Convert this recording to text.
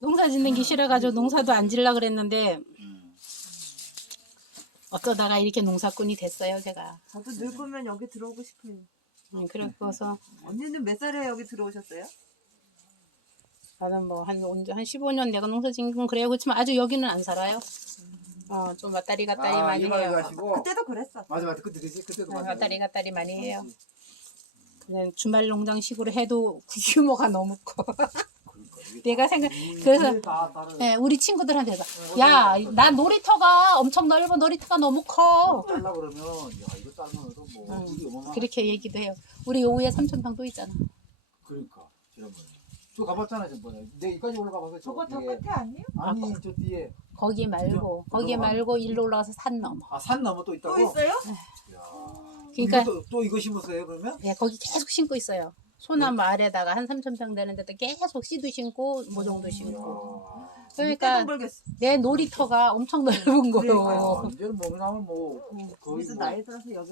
농사 짓는 게 싫어가지고 농사도 안 지으려고 그랬는데 어쩌다가 이렇게 농사꾼이 됐어요, 제가. 저도 늙으면 여기 들어오고 싶어요. 그래서 언니는 몇 살에 여기 들어오셨어요? 나는 뭐 한 15년 내가 농사 짓는 건 그래요. 그렇지만 아주 여기는 안 살아요. 좀 왔다리 갔다리 많이 이발 해요. 가시고. 그때도 그랬어. 맞아. 그때 그지. 그때도 맞아. 왔다리 갔다리 많이 해요. 그냥 주말 농장식으로 해도 규모가 너무 커. 내가 생각 그래서 네, 우리 친구들한테서 야, 나 놀이터가 엄청 넓어. 놀이터가 너무 커. 잘라 그러면 야 이거 따면은 뭐 이게 어마어마. 그렇게 얘기도 해요. 우리 요우에 삼천탕도 있잖아. 그러니까 지난번에 저 가봤잖아 저번에. 내 여기까지 올라가 봐서 저거 저 뒤에. 끝에 아니에요? 아니 저 뒤에. 거기 말고 일로 올라가서 산 넘어. 산 넘어 또 있다고? 또 있어요? 야. 그러니까 또 이거 심었어요 그러면? 예, 거기 계속 심고 있어요. 소나무 아래다가 한 3,000평 되는 데다 계속 씨도 심고 모종도 심고. 그러니까 내 놀이터가 엄청 넓은 거예요. 이제는 몸이 나면 뭐 거의 그래서 뭐. 나이 들어서 여기